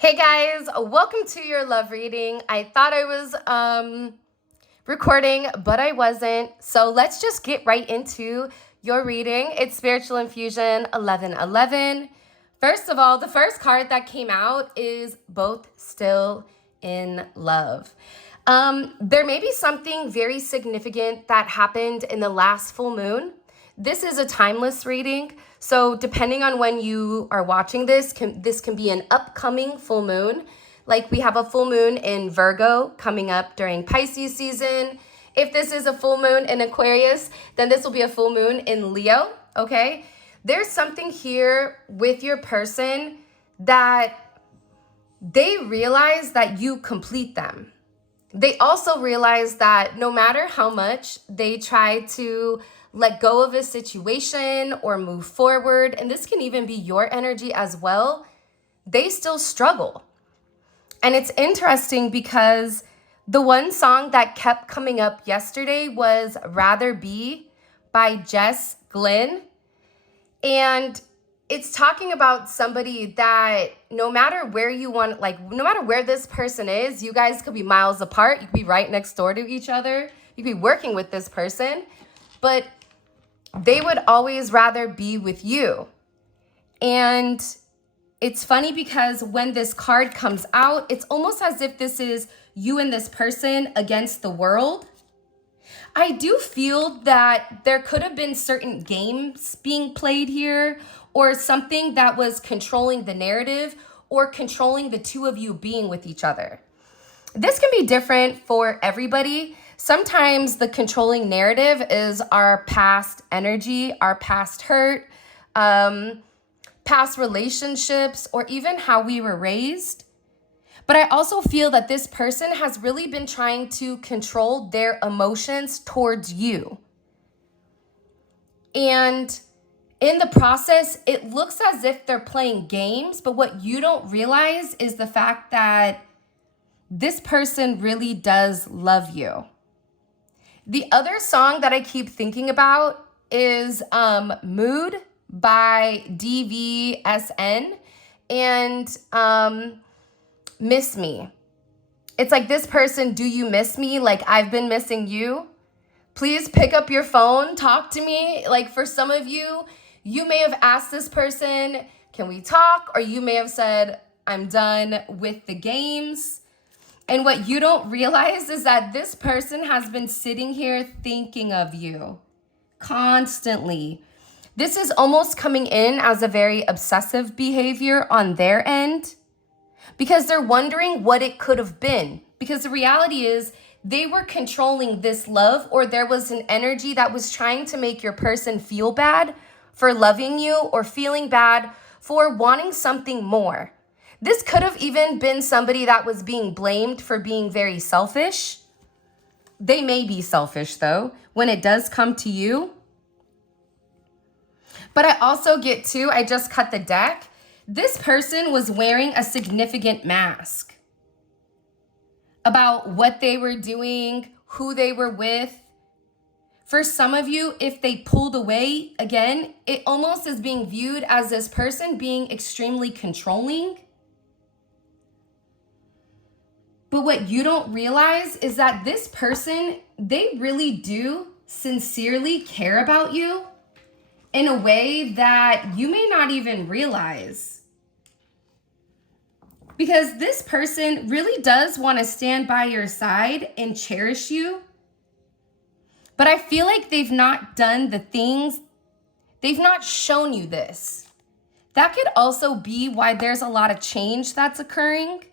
Hey guys, welcome to your love reading. I thought I was recording, but I wasn't. So let's just get right into your reading. It's Spiritual Infusion 1111. First of all, the first card that came out is Both Still in Love. There may be something very significant that happened in the last full moon. This is a timeless reading. So depending on when you are watching this can be an upcoming full moon. Like we have a full moon in Virgo coming up during Pisces season. If this is a full moon in Aquarius, then this will be a full moon in Leo, okay? There's something here with your person that they realize that you complete them. They also realize that no matter how much they try to let go of a situation or move forward, and this can even be your energy as well, they still struggle. And it's interesting because the one song that kept coming up yesterday was Rather Be by Jess Glynn. And it's talking about somebody that no matter where you want, like no matter where this person is, you guys could be miles apart. You could be right next door to each other. You could be working with this person, but they would always rather be with you. And it's funny because when this card comes out, it's almost as if this is you and this person against the world. I do feel that there could have been certain games being played here, or something that was controlling the narrative or controlling the two of you being with each other. This can be different for everybody. Sometimes the controlling narrative is our past energy, our past hurt, past relationships, or even how we were raised. But I also feel that this person has really been trying to control their emotions towards you. And in the process, it looks as if they're playing games, but what you don't realize is the fact that this person really does love you. The other song that I keep thinking about is Mood by DVSN and Miss Me. It's like, this person, do you miss me? Like I've been missing you. Please pick up your phone, talk to me. Like for some of you, you may have asked this person, can we talk? Or you may have said, I'm done with the games. And what you don't realize is that this person has been sitting here thinking of you constantly. This is almost coming in as a very obsessive behavior on their end because they're wondering what it could have been. Because the reality is they were controlling this love, or there was an energy that was trying to make your person feel bad for loving you or feeling bad for wanting something more. This could have even been somebody that was being blamed for being very selfish. They may be selfish though, when it does come to you. But I also get to, I just cut the deck. This person was wearing a significant mask about what they were doing, who they were with. For some of you, if they pulled away, again, it almost is being viewed as this person being extremely controlling. But what you don't realize is that this person, they really do sincerely care about you in a way that you may not even realize. Because this person really does want to stand by your side and cherish you. But I feel like they've not done the things, they've not shown you this. That could also be why there's a lot of change that's occurring.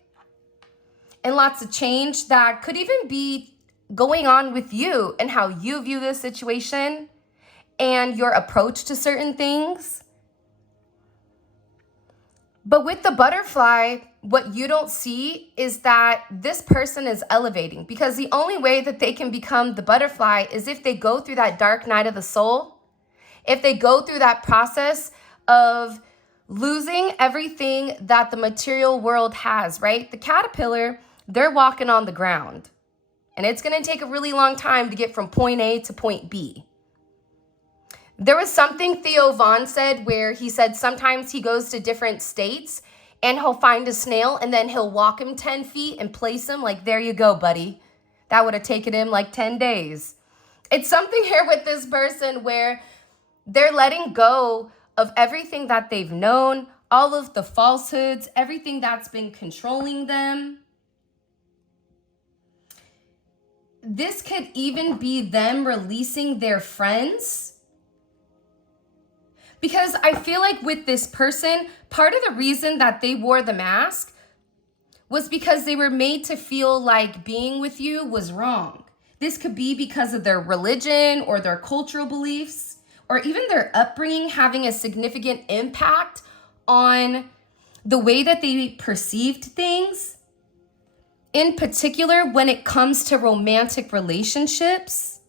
And lots of change that could even be going on with you and how you view this situation and your approach to certain things. But with the butterfly, what you don't see is that this person is elevating, because the only way that they can become the butterfly is if they go through that dark night of the soul, if they go through that process of losing everything that the material world has, right? The caterpillar, they're walking on the ground, and it's going to take a really long time to get from point A to point B. There was something Theo Vaughn said where he said sometimes he goes to different states and he'll find a snail and then he'll walk him 10 feet and place him like, there you go, buddy. That would have taken him like 10 days. It's something here with this person where they're letting go of everything that they've known, all of the falsehoods, everything that's been controlling them. This could even be them releasing their friends. Because I feel like with this person, part of the reason that they wore the mask was because they were made to feel like being with you was wrong. This could be because of their religion or their cultural beliefs, or even their upbringing having a significant impact on the way that they perceived things. In particular, when it comes to romantic relationships.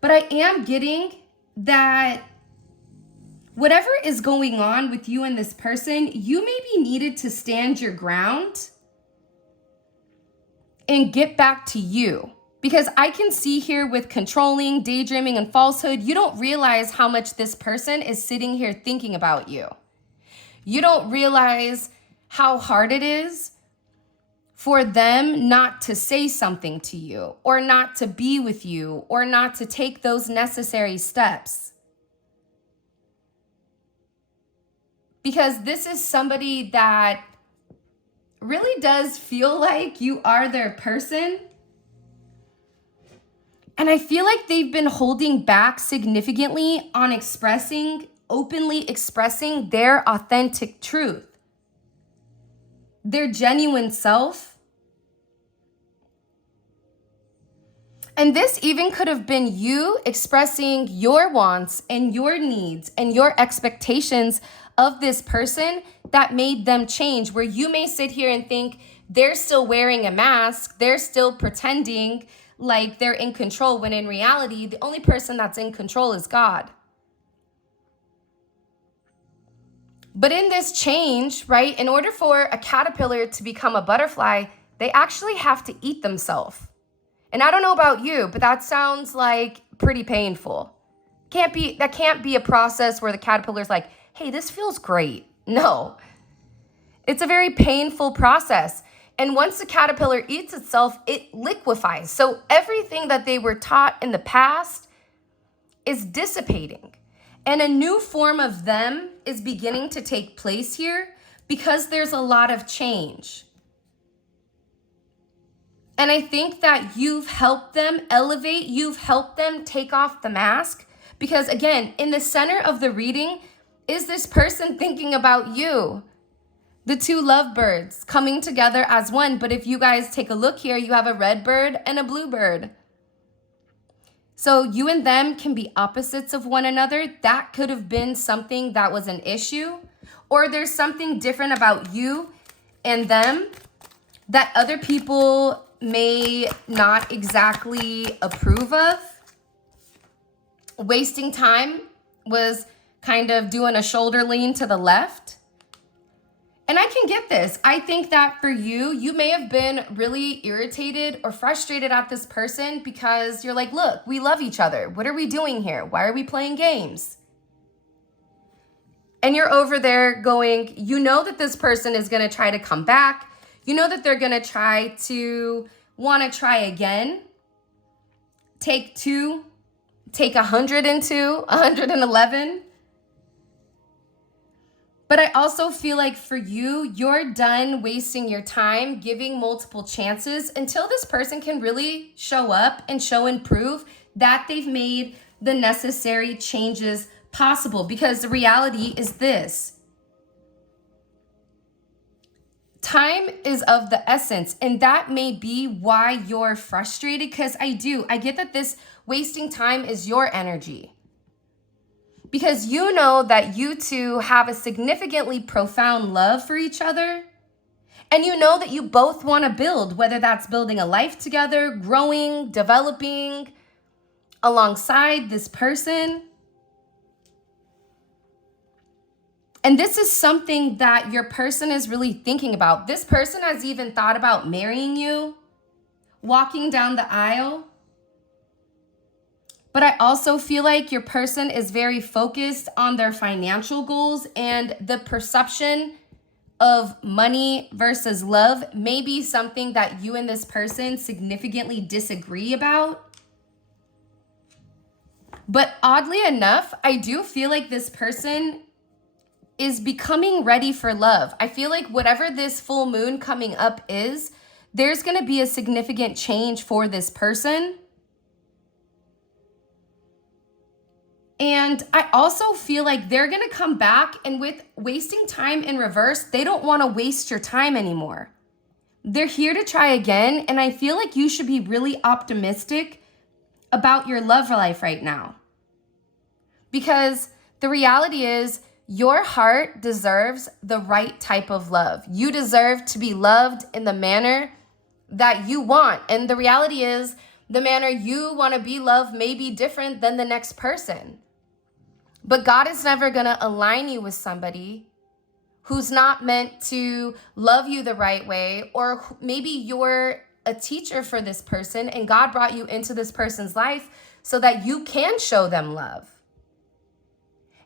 But I am getting that whatever is going on with you and this person, you maybe needed to stand your ground and get back to you. Because I can see here with controlling, daydreaming, and falsehood, you don't realize how much this person is sitting here thinking about you. You don't realize how hard it is for them not to say something to you, or not to be with you, or not to take those necessary steps. Because this is somebody that really does feel like you are their person. And I feel like they've been holding back significantly on openly expressing their authentic truth, their genuine self. And this even could have been you expressing your wants and your needs and your expectations of this person that made them change, where you may sit here and think they're still wearing a mask, they're still pretending like they're in control, when in reality, the only person that's in control is God. But in this change, right, in order for a caterpillar to become a butterfly, they actually have to eat themselves. And I don't know about you, but that sounds like pretty painful. That can't be a process where the caterpillar's like, hey, this feels great. No, it's a very painful process. And once the caterpillar eats itself, it liquefies. So everything that they were taught in the past is dissipating. And a new form of them is beginning to take place here because there's a lot of change. And I think that you've helped them elevate, you've helped them take off the mask. Because again, in the center of the reading is this person thinking about you. The two lovebirds coming together as one. But if you guys take a look here, you have a red bird and a blue bird. So you and them can be opposites of one another. That could have been something that was an issue. Or there's something different about you and them that other people may not exactly approve of. Wasting time was kind of doing a shoulder lean to the left. And I can get this. I think that for you, you may have been really irritated or frustrated at this person because you're like, look, we love each other. What are we doing here? Why are we playing games? And you're over there going, you know that this person is going to try to come back. You know that they're going to want to try again. Take 2, take 102, 111. But I also feel like for you, you're done wasting your time giving multiple chances until this person can really show up and show and prove that they've made the necessary changes possible. Because the reality is this: time is of the essence, and that may be why you're frustrated, because I get that this wasting time is your energy. Because you know that you two have a significantly profound love for each other. And you know that you both want to build, whether that's building a life together, growing, developing alongside this person. And this is something that your person is really thinking about. This person has even thought about marrying you, walking down the aisle. But I also feel like your person is very focused on their financial goals, and the perception of money versus love may be something that you and this person significantly disagree about. But oddly enough, I do feel like this person is becoming ready for love. I feel like whatever this full moon coming up is, there's going to be a significant change for this person. And I also feel like they're going to come back, and with wasting time in reverse, they don't want to waste your time anymore. They're here to try again, and I feel like you should be really optimistic about your love life right now. Because the reality is, your heart deserves the right type of love. You deserve to be loved in the manner that you want. And the reality is, the manner you want to be loved may be different than the next person. But God is never going to align you with somebody who's not meant to love you the right way, or maybe you're a teacher for this person and God brought you into this person's life so that you can show them love.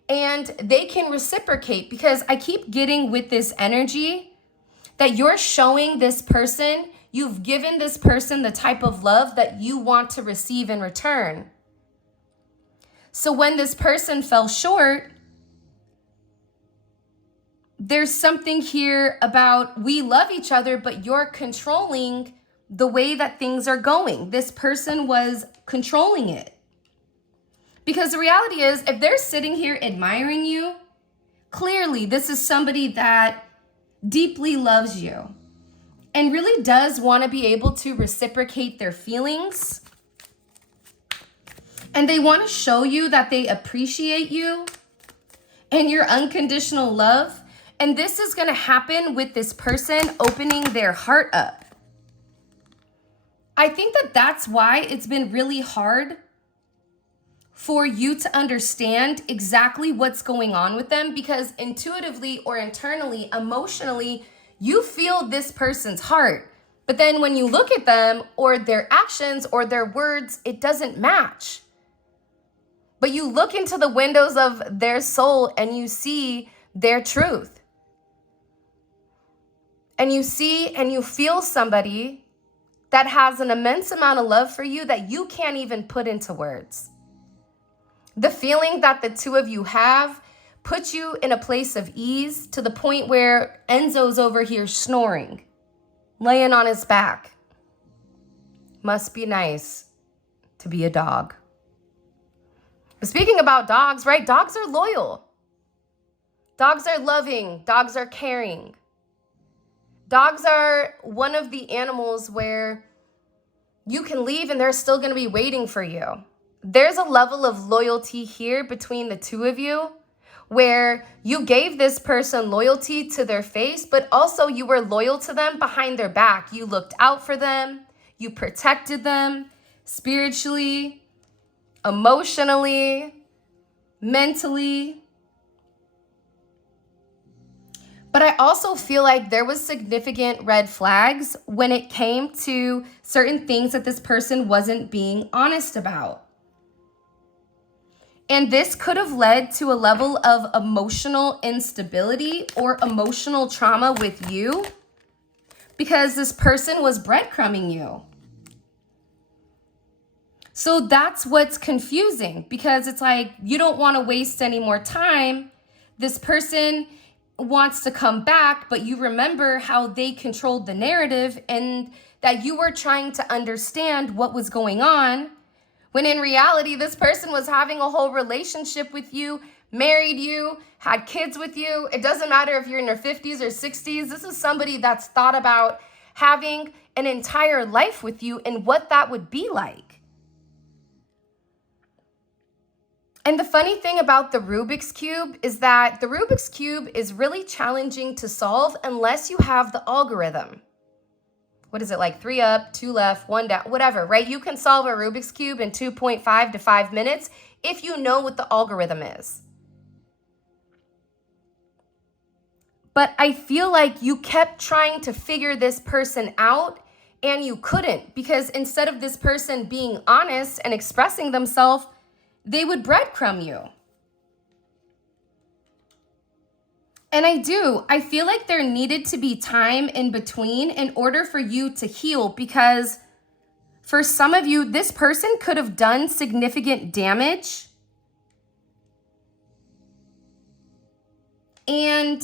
And they can reciprocate, because I keep getting with this energy that you're showing this person, you've given this person the type of love that you want to receive in return. So when this person fell short, there's something here about we love each other, but you're controlling the way that things are going. This person was controlling it. Because the reality is, if they're sitting here admiring you, clearly this is somebody that deeply loves you and really does want to be able to reciprocate their feelings. And they want to show you that they appreciate you and your unconditional love. And this is going to happen with this person opening their heart up. I think that that's why it's been really hard for you to understand exactly what's going on with them, because intuitively or internally, emotionally, you feel this person's heart. But then when you look at them or their actions or their words, it doesn't match. But you look into the windows of their soul and you see their truth. And you see and you feel somebody that has an immense amount of love for you that you can't even put into words. The feeling that the two of you have puts you in a place of ease, to the point where Enzo's over here snoring, laying on his back. Must be nice to be a dog. But speaking about dogs, right? Dogs are loyal. Dogs are loving. Dogs are caring. Dogs are one of the animals where you can leave and they're still going to be waiting for you. There's a level of loyalty here between the two of you where you gave this person loyalty to their face, but also you were loyal to them behind their back. You looked out for them. You protected them spiritually, emotionally, mentally. But I also feel like there was significant red flags when it came to certain things that this person wasn't being honest about. And this could have led to a level of emotional instability or emotional trauma with you, because this person was breadcrumbing you. So that's what's confusing, because it's like you don't want to waste any more time. This person wants to come back, but you remember how they controlled the narrative and that you were trying to understand what was going on, when in reality, this person was having a whole relationship with you, married you, had kids with you. It doesn't matter if you're in your 50s or 60s. This is somebody that's thought about having an entire life with you and what that would be like. And the funny thing about the Rubik's Cube is that the Rubik's Cube is really challenging to solve unless you have the algorithm. What is it, like 3 up, 2 left, 1 down, whatever, right? You can solve a Rubik's Cube in 2.5 to 5 minutes if you know what the algorithm is. But I feel like you kept trying to figure this person out and you couldn't, because instead of this person being honest and expressing themselves, they would breadcrumb you. And I feel like there needed to be time in between in order for you to heal, because for some of you, this person could have done significant damage. And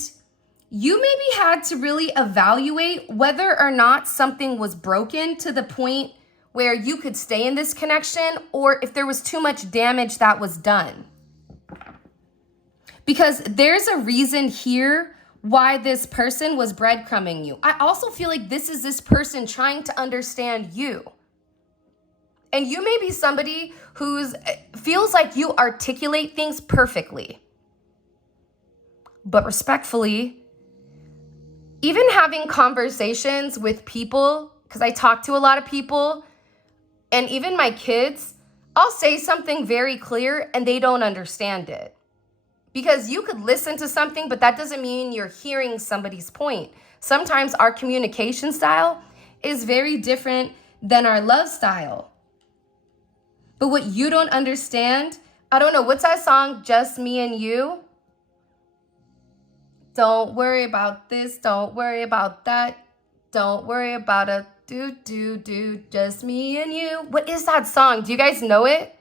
you maybe had to really evaluate whether or not something was broken to the point where you could stay in this connection, or if there was too much damage that was done. Because there's a reason here why this person was breadcrumbing you. I also feel like this person trying to understand you. And you may be somebody who's feels like you articulate things perfectly. But respectfully, even having conversations with people, because I talk to a lot of people, and even my kids, I'll say something very clear and they don't understand it. Because you could listen to something, but that doesn't mean you're hearing somebody's point. Sometimes our communication style is very different than our love style. But what you don't understand, I don't know, what's that song, Just Me and You? Don't worry about this, don't worry about that, don't worry about a do, just me and you. What is that song? Do you guys know it?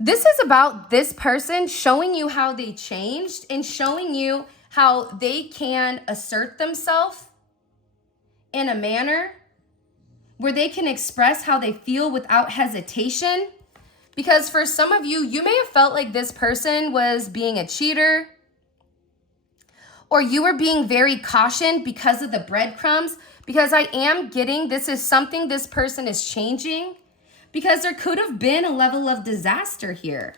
This is about this person showing you how they changed and showing you how they can assert themselves in a manner where they can express how they feel without hesitation. Because for some of you, you may have felt like this person was being a cheater, or you were being very cautioned because of the breadcrumbs. Because I am getting this is something this person is changing, because there could have been a level of disaster here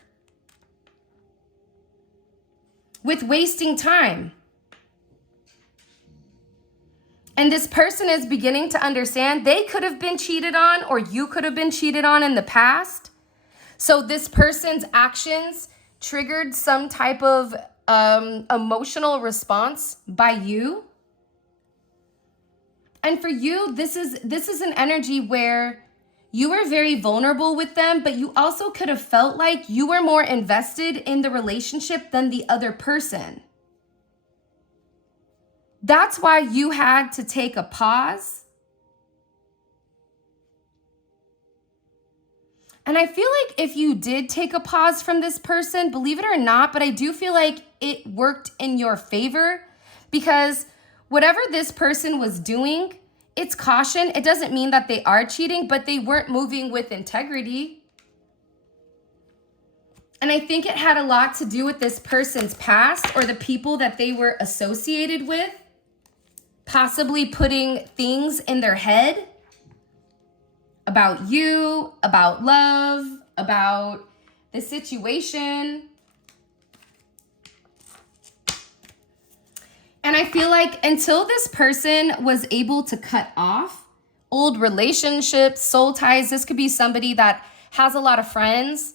with wasting time. And this person is beginning to understand they could have been cheated on, or you could have been cheated on in the past. So this person's actions triggered some type of emotional response by you. And for you, this is an energy where you were very vulnerable with them, but you also could have felt like you were more invested in the relationship than the other person. That's why you had to take a pause. And I feel like if you did take a pause from this person, believe it or not, but I do feel like it worked in your favor, because whatever this person was doing, it's caution. It doesn't mean that they are cheating, but they weren't moving with integrity. And I think it had a lot to do with this person's past, or the people that they were associated with, possibly putting things in their head about you, about love, about the situation. And I feel like until this person was able to cut off old relationships, soul ties, this could be somebody that has a lot of friends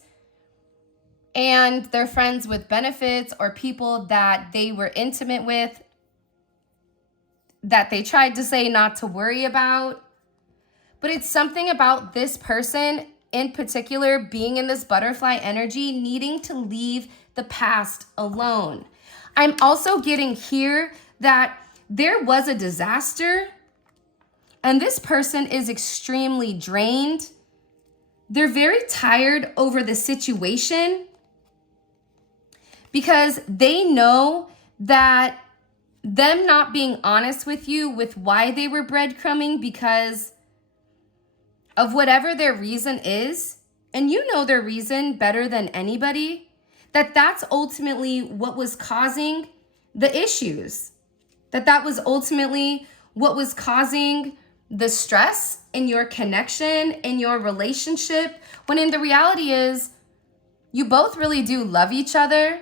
and they're friends with benefits, or people that they were intimate with that they tried to say not to worry about. But it's something about this person in particular being in this butterfly energy, needing to leave the past alone. I'm also getting here that there was a disaster and this person is extremely drained. They're very tired over the situation because they know that them not being honest with you with why they were breadcrumbing because of whatever their reason is, and you know their reason better than anybody, that's ultimately what was causing the issues. That was ultimately what was causing the stress in your connection, in your relationship, when in the reality is you both really do love each other.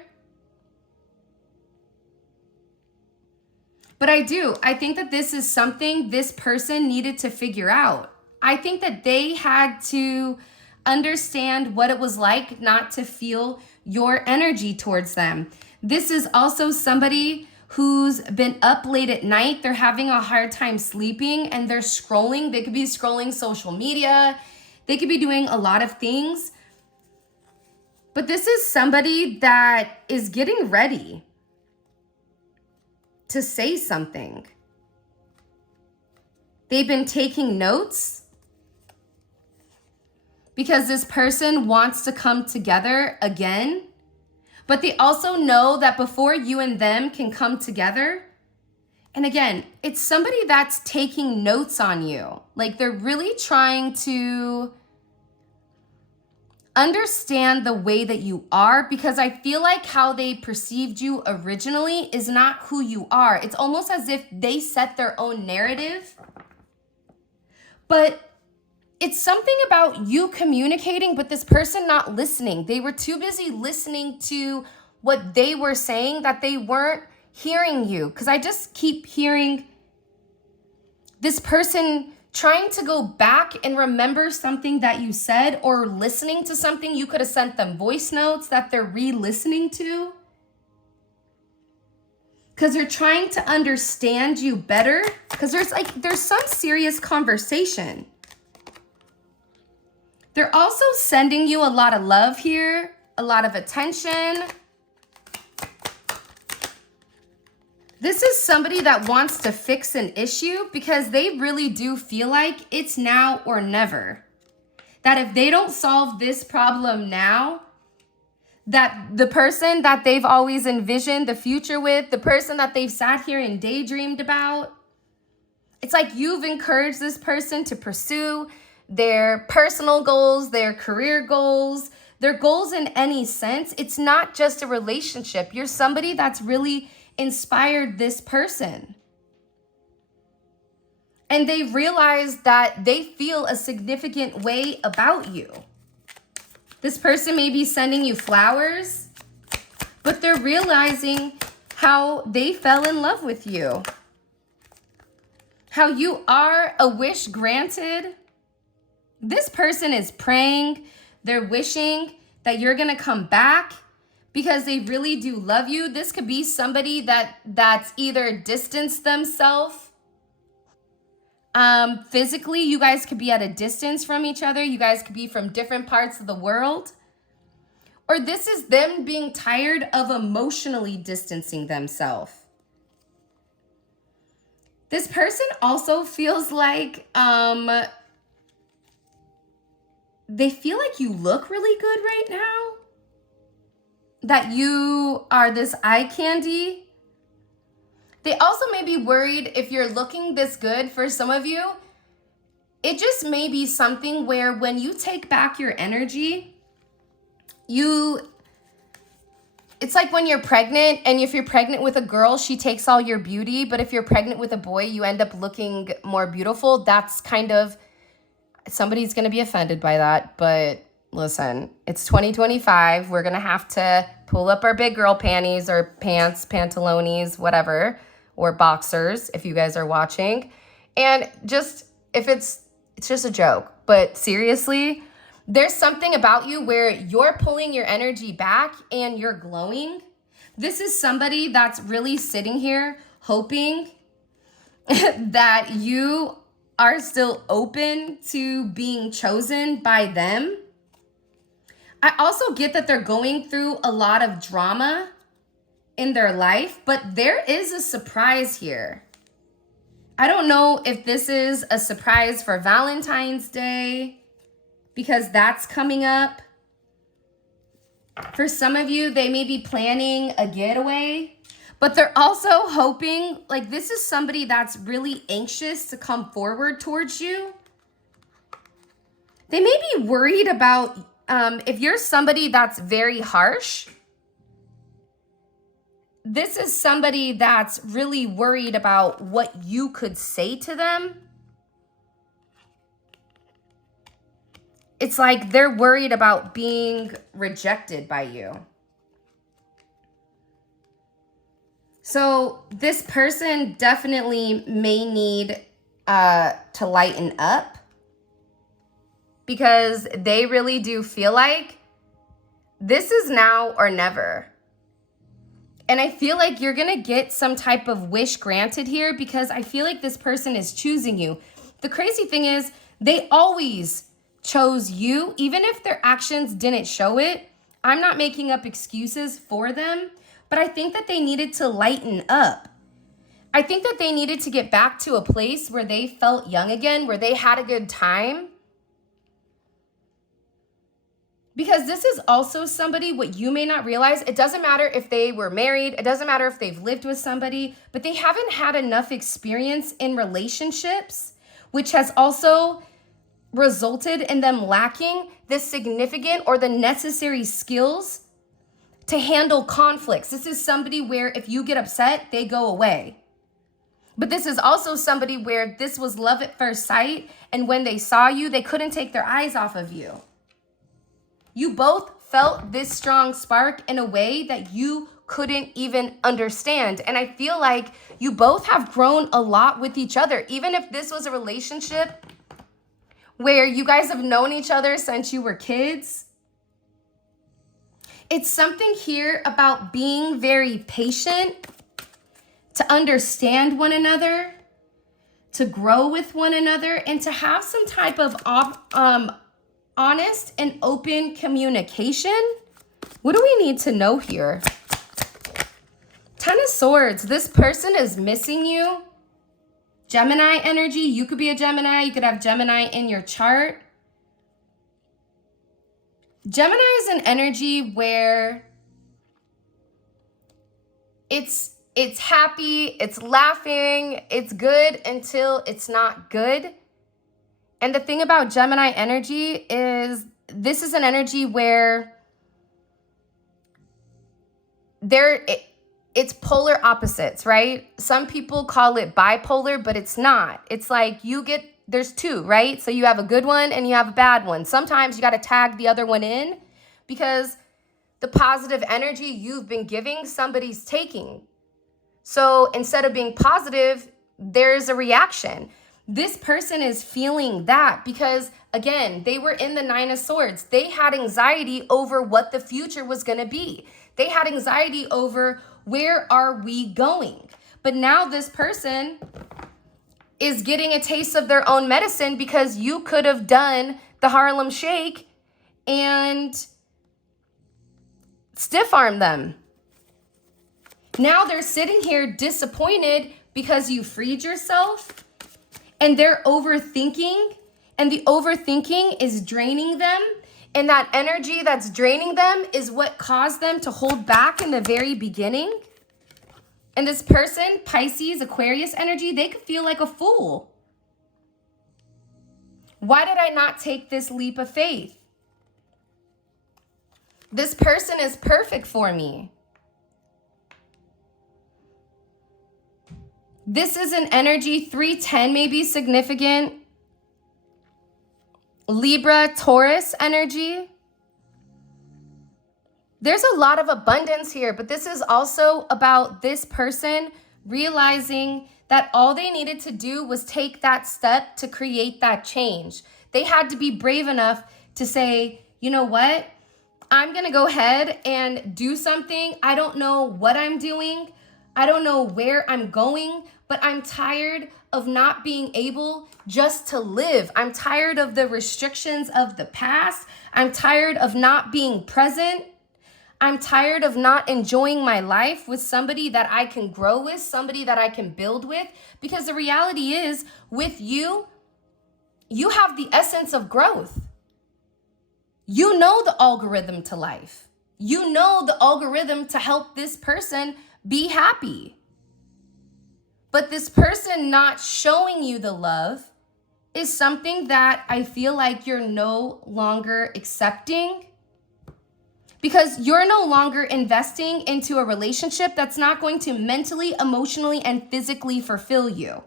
But I think that this is something this person needed to figure out. I think that they had to understand what it was like not to feel your energy towards them. This is also somebody who's been up late at night. They're having a hard time sleeping and they're scrolling. They could be scrolling social media. They could be doing a lot of things. But this is somebody that is getting ready to say something. They've been taking notes because this person wants to come together again. But they also know that before you and them can come together, and again, it's somebody that's taking notes on you. Like they're really trying to understand the way that you are, because I feel like how they perceived you originally is not who you are. It's almost as if they set their own narrative. But it's something about you communicating, but this person not listening. They were too busy listening to what they were saying that they weren't hearing you. Because I just keep hearing this person trying to go back and remember something that you said, or listening to something. You could have sent them voice notes that they're re-listening to. Because they're trying to understand you better. Because there's some serious conversation. They're also sending you a lot of love here, a lot of attention. This is somebody that wants to fix an issue because they really do feel like it's now or never. That if they don't solve this problem now, that the person that they've always envisioned the future with, the person that they've sat here and daydreamed about, it's like you've encouraged this person to pursue their personal goals, their career goals, their goals in any sense. It's not just a relationship. You're somebody that's really inspired this person. And they realize that they feel a significant way about you. This person may be sending you flowers, but they're realizing how they fell in love with you. How you are a wish granted. This person is praying, they're wishing that you're gonna come back because they really do love you. This could be somebody that's either distanced themselves physically. You guys could be at a distance from each other. You guys could be from different parts of the world. Or this is them being tired of emotionally distancing themselves. This person also feels like they feel like you look really good right now. That you are this eye candy. They also may be worried if you're looking this good for some of you. It just may be something where when you take back your energy, it's like when you're pregnant, and if you're pregnant with a girl, she takes all your beauty. But if you're pregnant with a boy, you end up looking more beautiful. That's kind of, somebody's going to be offended by that. But listen, it's 2025. We're going to have to pull up our big girl panties or pants, pantalones, whatever, or boxers if you guys are watching. And just, if it's just a joke. But seriously, there's something about you where you're pulling your energy back and you're glowing. This is somebody that's really sitting here hoping that you are still open to being chosen by them. I also get that they're going through a lot of drama in their life, but there is a surprise here. I don't know if this is a surprise for Valentine's Day, because that's coming up. For some of you, they may be planning a getaway, but they're also hoping, like, this is somebody that's really anxious to come forward towards you. They may be worried about if you're somebody that's very harsh. This is somebody that's really worried about what you could say to them. It's like they're worried about being rejected by you. So this person definitely may need to lighten up, because they really do feel like this is now or never. And I feel like you're going to get some type of wish granted here, because I feel like this person is choosing you. The crazy thing is they always chose you, even if their actions didn't show it. I'm not making up excuses for them, but I think that they needed to lighten up. I think that they needed to get back to a place where they felt young again, where they had a good time. Because this is also somebody, what you may not realize, it doesn't matter if they were married, it doesn't matter if they've lived with somebody, but they haven't had enough experience in relationships, which has also resulted in them lacking the significant or the necessary skills to handle conflicts. This is somebody where if you get upset, they go away. But this is also somebody where this was love at first sight, and when they saw you, they couldn't take their eyes off of you. You both felt this strong spark in a way that you couldn't even understand. And I feel like you both have grown a lot with each other. Even if this was a relationship where you guys have known each other since you were kids, it's something here about being very patient, to understand one another, to grow with one another, and to have some type of honest and open communication. What do we need to know here? 10 of Swords. This person is missing you. Gemini energy. You could be a Gemini. You could have Gemini in your chart. Gemini is an energy where it's happy, it's laughing, it's good until it's not good. And the thing about Gemini energy is this is an energy where it's polar opposites, right? Some people call it bipolar, but it's not. It's like there's two, right? So you have a good one and you have a bad one. Sometimes you got to tag the other one in because the positive energy you've been giving, somebody's taking. So instead of being positive, there's a reaction. This person is feeling that because, again, they were in the 9 of Swords. They had anxiety over what the future was going to be. They had anxiety over where are we going? But now this person is getting a taste of their own medicine because you could have done the Harlem Shake and stiff-armed them. Now they're sitting here disappointed because you freed yourself. And they're overthinking, and the overthinking is draining them. And that energy that's draining them is what caused them to hold back in the very beginning. And this person, Pisces, Aquarius energy, they could feel like a fool. Why did I not take this leap of faith? This person is perfect for me. This is an energy, 310 may be significant. Libra, Taurus energy. There's a lot of abundance here, but this is also about this person realizing that all they needed to do was take that step to create that change. They had to be brave enough to say, you know what? I'm going to go ahead and do something. I don't know what I'm doing. I don't know where I'm going, but I'm tired of not being able just to live. I'm tired of the restrictions of the past. I'm tired of not being present. I'm tired of not enjoying my life with somebody that I can grow with, somebody that I can build with. Because the reality is, with you, you have the essence of growth. You know the algorithm to life. You know the algorithm to help this person be happy. But this person not showing you the love is something that I feel like you're no longer accepting, because you're no longer investing into a relationship that's not going to mentally, emotionally, and physically fulfill you.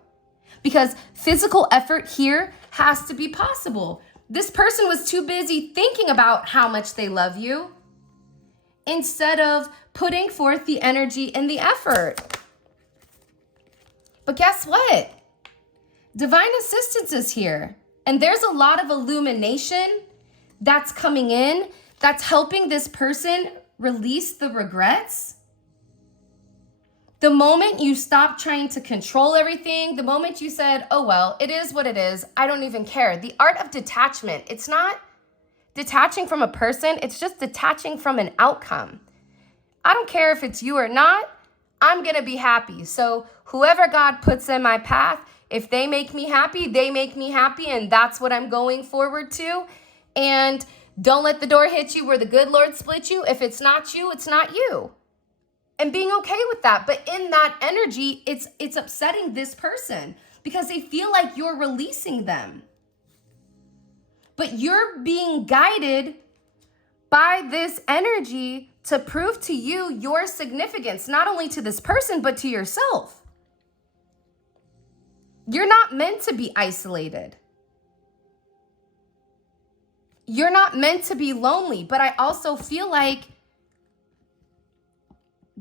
Because physical effort here has to be possible. This person was too busy thinking about how much they love you instead of putting forth the energy and the effort. But guess what? Divine assistance is here. And there's a lot of illumination that's coming in that's helping this person release the regrets. The moment you stop trying to control everything, the moment you said, oh, well, it is what it is, I don't even care. The art of detachment, it's not detaching from a person, it's just detaching from an outcome. I don't care if it's you or not, I'm going to be happy. So whoever God puts in my path, if they make me happy, they make me happy, and that's what I'm going forward to. And don't let the door hit you where the good Lord split you. If it's not you, it's not you. And being okay with that. But in that energy, it's upsetting this person because they feel like you're releasing them. But you're being guided by this energy to prove to you your significance, not only to this person, but to yourself. You're not meant to be isolated. You're not meant to be lonely, but I also feel like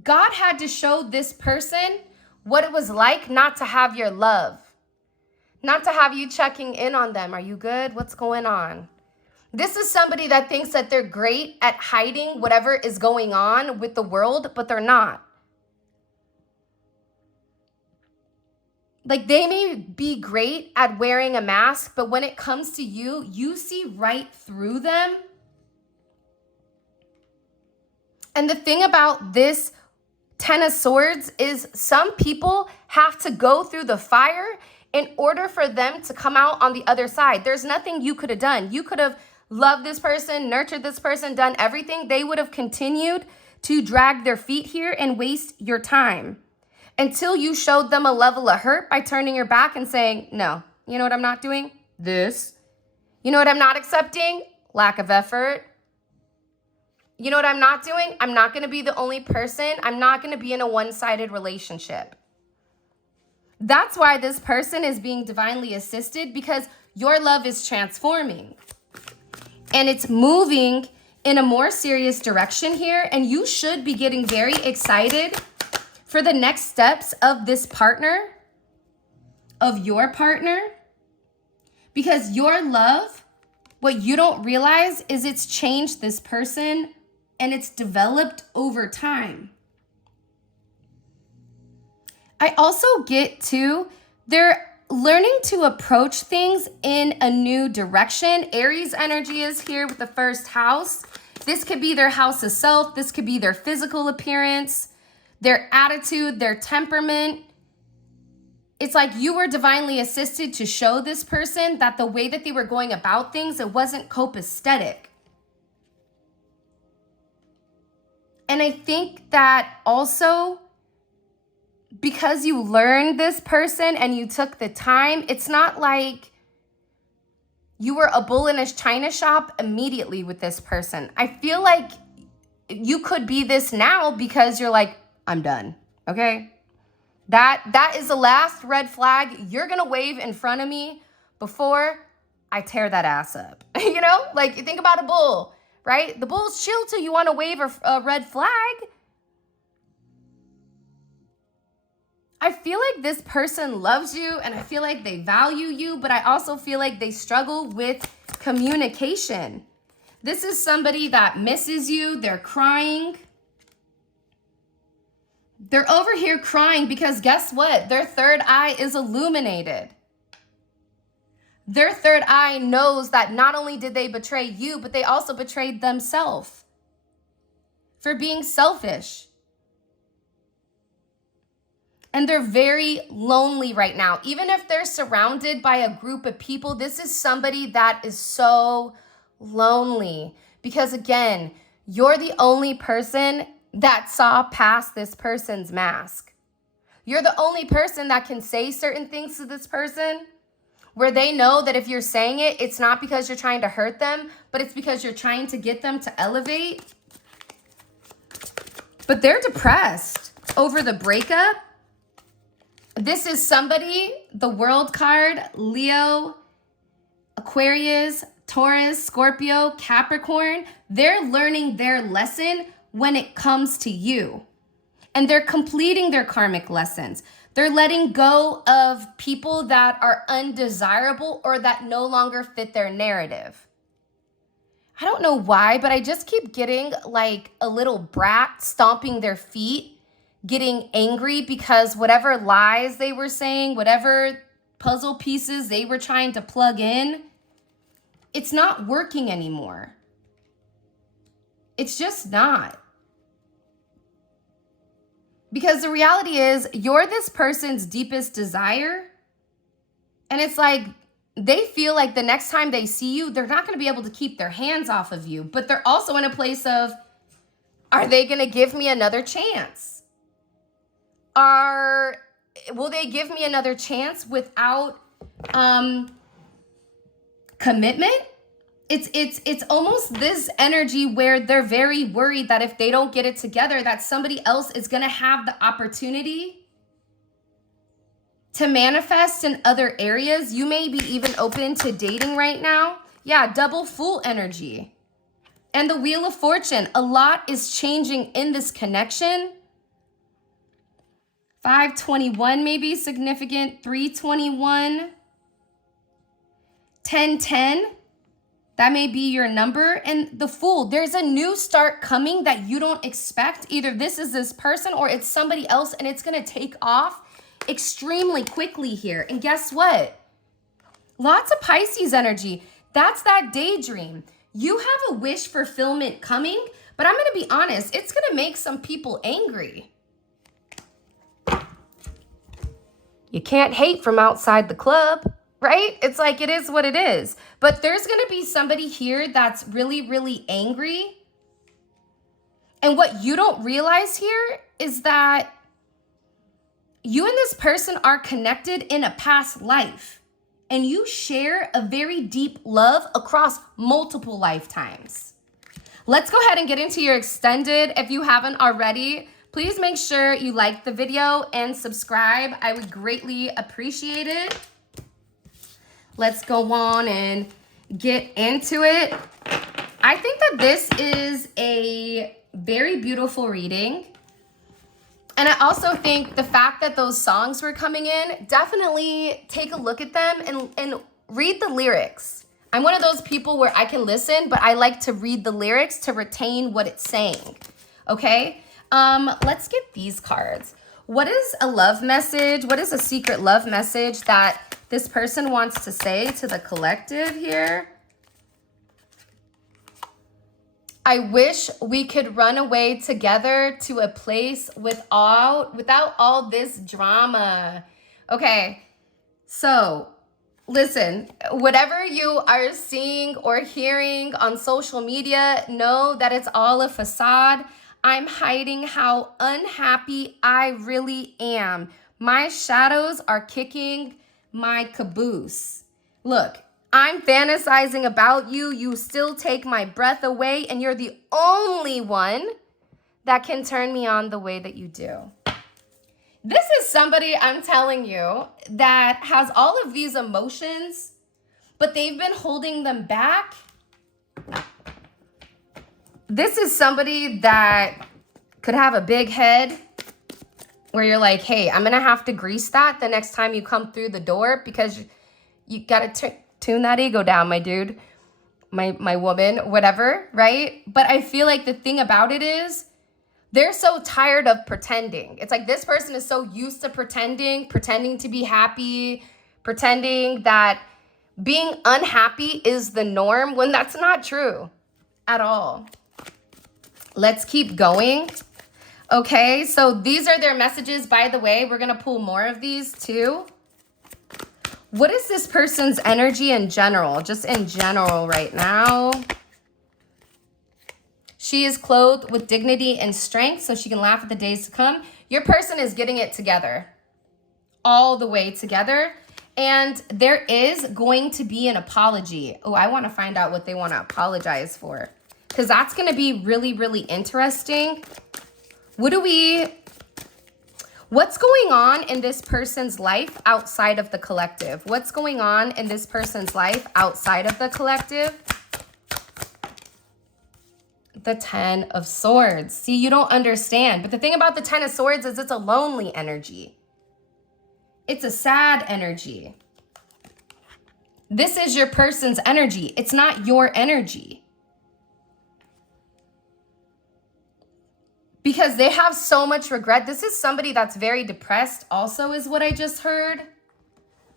God had to show this person what it was like not to have your love, not to have you checking in on them. Are you good? What's going on? This is somebody that thinks that they're great at hiding whatever is going on with the world, but they're not. Like, they may be great at wearing a mask, but when it comes to you, you see right through them. And the thing about this Ten of Swords is some people have to go through the fire in order for them to come out on the other side. There's nothing you could have done. You could have loved this person, nurtured this person, done everything. They would have continued to drag their feet here and waste your time until you showed them a level of hurt by turning your back and saying, no, you know what I'm not doing? This. You know what I'm not accepting? Lack of effort. You know what I'm not doing? I'm not going to be the only person. I'm not going to be in a one-sided relationship. That's why this person is being divinely assisted, because your love is transforming. And it's moving in a more serious direction here. And you should be getting very excited for the next steps of this partner, of your partner. Because your love, what you don't realize is it's changed this person and it's developed over time. I also get to, they're learning to approach things in a new direction. Aries energy is here with the first house. This could be their house of self. This could be their physical appearance, their attitude, their temperament. It's like you were divinely assisted to show this person that the way that they were going about things, it wasn't copacetic. And I think that also, because you learned this person and you took the time, it's not like you were a bull in a china shop immediately with this person. I feel like you could be this now because you're like, I'm done, okay? That is the last red flag you're gonna wave in front of me before I tear that ass up. You know, like, you think about a bull, right? The bull's chill till you wanna wave a red flag. I feel like this person loves you and I feel like they value you, but I also feel like they struggle with communication. This is somebody that misses you. They're crying. They're over here crying because guess what? Their third eye is illuminated. Their third eye knows that not only did they betray you, but they also betrayed themselves for being selfish. And they're very lonely right now. Even if they're surrounded by a group of people, this is somebody that is so lonely. Because again, you're the only person that saw past this person's mask. You're the only person that can say certain things to this person where they know that if you're saying it, it's not because you're trying to hurt them, but it's because you're trying to get them to elevate. But they're depressed over the breakup. This is somebody, the World card, Leo, Aquarius, Taurus, Scorpio, Capricorn. They're learning their lesson when it comes to you. And they're completing their karmic lessons. They're letting go of people that are undesirable or that no longer fit their narrative. I don't know why, but I just keep getting like a little brat stomping their feet, getting angry because whatever lies they were saying, whatever puzzle pieces they were trying to plug in, it's not working anymore. It's just not. Because the reality is, you're this person's deepest desire. And it's like, they feel like the next time they see you, they're not going to be able to keep their hands off of you. But they're also in a place of, are they going to give me another chance? Will they give me another chance without commitment? It's almost this energy where they're very worried that if they don't get it together, that somebody else is going to have the opportunity to manifest in other areas. You may be even open to dating right now. Yeah, double Fool energy. And the Wheel of Fortune. A lot is changing in this connection. 521 may be significant. 321. 1010. That may be your number. And the Fool, there's a new start coming that you don't expect. Either this is this person or it's somebody else, and it's going to take off extremely quickly here. And guess what? Lots of Pisces energy. That's that daydream. You have a wish fulfillment coming, but I'm going to be honest, it's going to make some people angry. You can't hate from outside the club, right? It's like, it is what it is. But there's going to be somebody here that's really, really angry. And what you don't realize here is that you and this person are connected in a past life, and you share a very deep love across multiple lifetimes. Let's go ahead and get into your extended. If you haven't already, please make sure you like the video and subscribe. I would greatly appreciate it. Let's go on and get into it. I think that this is a very beautiful reading. And I also think the fact that those songs were coming in, definitely take a look at them and read the lyrics. I'm one of those people where I can listen, but I like to read the lyrics to retain what it's saying. Okay? Let's get these cards. What is a love message? What is a secret love message that this person wants to say to the collective here? I wish we could run away together to a place without all this drama. Okay, so listen, whatever you are seeing or hearing on social media, know that it's all a facade. I'm hiding how unhappy I really am. My shadows are kicking my caboose. Look, I'm fantasizing about you. You still take my breath away, and you're the only one that can turn me on the way that you do. This is somebody, I'm telling you, that has all of these emotions, but they've been holding them back. This is somebody that could have a big head where you're like, hey, I'm going to have to grease that the next time you come through the door, because you got to tune that ego down, my dude, my woman, whatever, right? But I feel like the thing about it is they're so tired of pretending. It's like this person is so used to pretending to be happy, pretending that being unhappy is the norm, when that's not true at all. Let's keep going. Okay, so these are their messages. By the way, we're going to pull more of these too. What is this person's energy in general? Just in general right now. She is clothed with dignity and strength so she can laugh at the days to come. Your person is getting it together. All the way together. And there is going to be an apology. Oh, I want to find out what they want to apologize for, because that's going to be really, really interesting. What's going on in this person's life outside of the collective? What's going on in this person's life outside of the collective? The Ten of Swords. See, you don't understand. But the thing about the Ten of Swords is it's a lonely energy. It's a sad energy. This is your person's energy. It's not your energy. Because they have so much regret. This is somebody that's very depressed also, is what I just heard.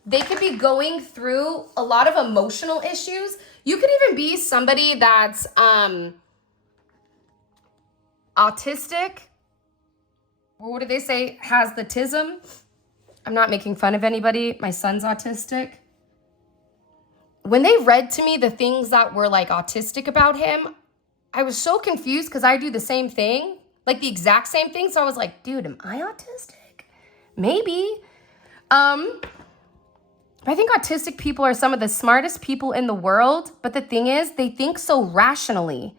They could be going through a lot of emotional issues. You could even be somebody that's autistic, or what do they say, has the tism. I'm not making fun of anybody. My son's autistic. When they read to me the things that were like autistic about him, I was so confused because I do the same thing, like the exact same thing. So I was like, dude, am I autistic? Maybe. I think autistic people are some of the smartest people in the world. But the thing is, they think so rationally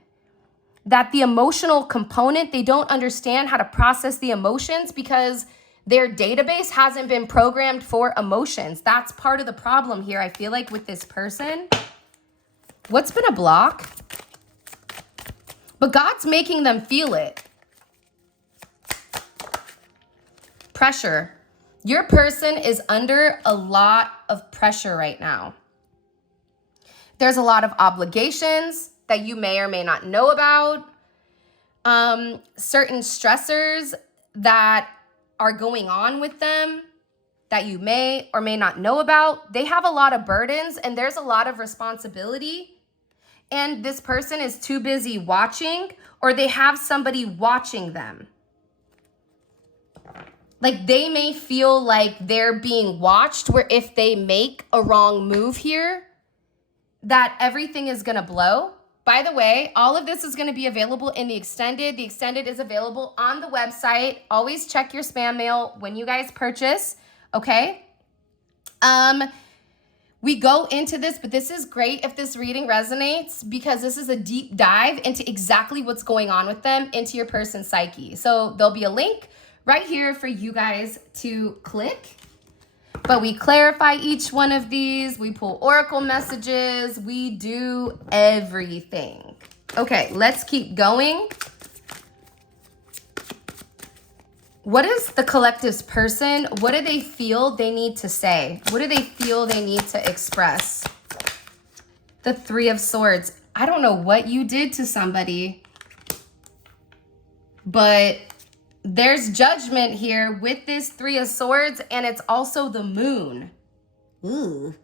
that the emotional component, they don't understand how to process the emotions because their database hasn't been programmed for emotions. That's part of the problem here, I feel like, with this person. What's been a block? But God's making them feel it. Pressure. Your person is under a lot of pressure right now. There's a lot of obligations that you may or may not know about. Certain stressors that are going on with them that you may or may not know about. They have a lot of burdens and there's a lot of responsibility. And this person is too busy watching, or they have somebody watching them. Like they may feel like they're being watched, where if they make a wrong move here, that everything is gonna blow. By the way, all of this is gonna be available in the extended. The extended is available on the website. Always check your spam mail when you guys purchase, okay? We go into this, but this is great if this reading resonates because this is a deep dive into exactly what's going on with them, into your person's psyche. So there'll be a link right here for you guys to click. But we clarify each one of these. We pull oracle messages. We do everything. Okay, let's keep going. What is the collective's person? What do they feel they need to say? What do they feel they need to express? The Three of Swords. I don't know what you did to somebody, but there's judgment here with this Three of Swords, and it's also the moon. Ooh.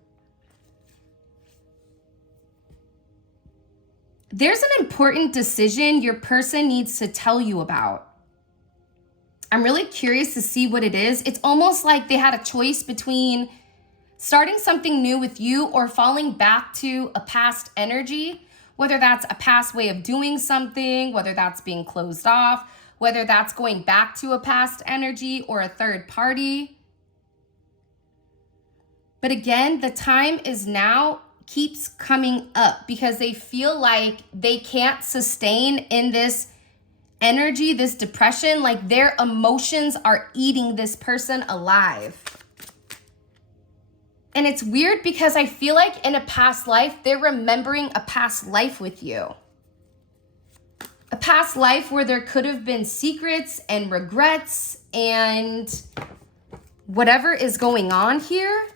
There's an important decision your person needs to tell you about. I'm really curious to see what it is. It's almost like they had a choice between starting something new with you or falling back to a past energy, whether that's a past way of doing something, whether that's being closed off, whether that's going back to a past energy or a third party. But again, the time is now keeps coming up because they feel like they can't sustain in this energy, this depression, like their emotions are eating this person alive. And it's weird because I feel like in a past life, they're remembering a past life with you. A past life where there could have been secrets and regrets and whatever is going on here.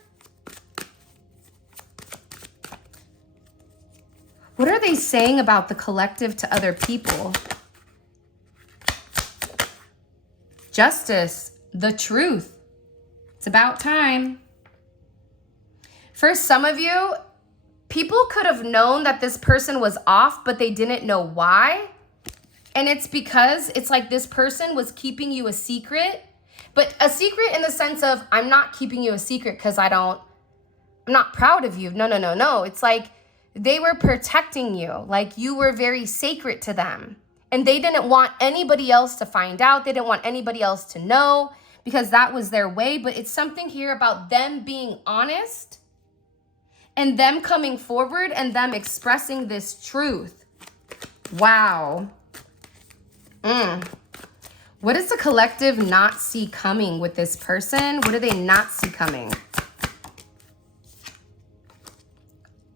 What are they saying about the collective to other people? Justice, the truth. It's about time. For some of you, people could have known that this person was off, but they didn't know why. And it's because it's like this person was keeping you a secret, but a secret in the sense of, I'm not keeping you a secret because I'm not proud of you. No. It's like they were protecting you. Like you were very sacred to them. And they didn't want anybody else to find out. They didn't want anybody else to know because that was their way. But it's something here about them being honest and them coming forward and them expressing this truth. Wow. What does the collective not see coming with this person? What do they not see coming?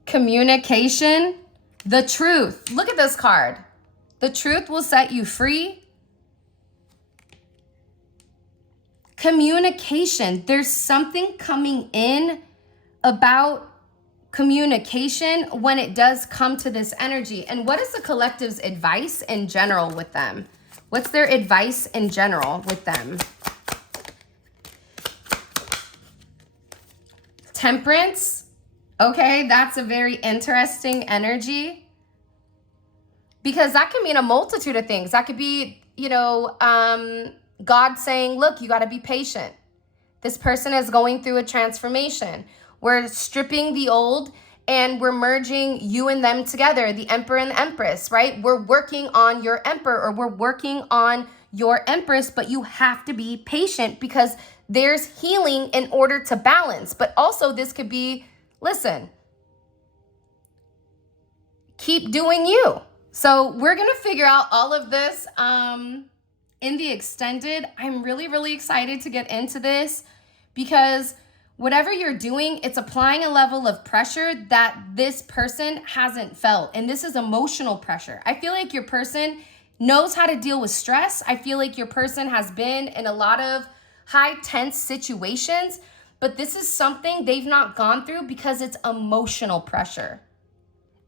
Communication, the truth. Look at this card. The truth will set you free. Communication. There's something coming in about communication when it does come to this energy. And what is the collective's advice in general with them? What's their advice in general with them? Temperance. Okay, that's a very interesting energy. Because that can mean a multitude of things. That could be, God saying, look, you got to be patient. This person is going through a transformation. We're stripping the old and we're merging you and them together, the Emperor and the Empress, right? We're working on your Emperor, or we're working on your Empress, but you have to be patient because there's healing in order to balance. But also this could be, listen, keep doing you. So we're going to figure out all of this in the extended. I'm really, really excited to get into this because whatever you're doing, it's applying a level of pressure that this person hasn't felt. And this is emotional pressure. I feel like your person knows how to deal with stress. I feel like your person has been in a lot of high tense situations, but this is something they've not gone through because it's emotional pressure.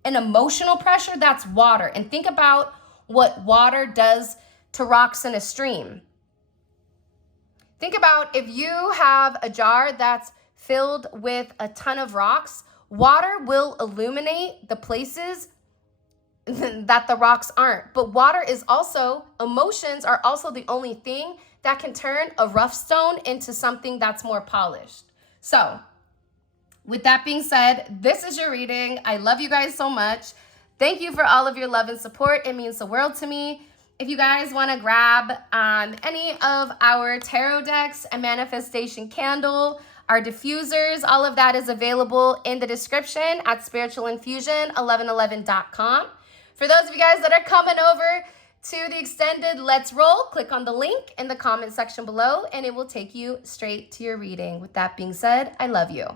And emotional pressure, that's water. And think about what water does to rocks in a stream. Think about if you have a jar that's filled with a ton of rocks, water will illuminate the places that the rocks aren't. But water is also, emotions are also the only thing that can turn a rough stone into something that's more polished. So, with that being said, this is your reading. I love you guys so much. Thank you for all of your love and support. It means the world to me. If you guys want to grab any of our tarot decks, a manifestation candle, our diffusers, all of that is available in the description at spiritualinfusion1111.com. For those of you guys that are coming over to the extended Let's Roll, click on the link in the comment section below and it will take you straight to your reading. With that being said, I love you.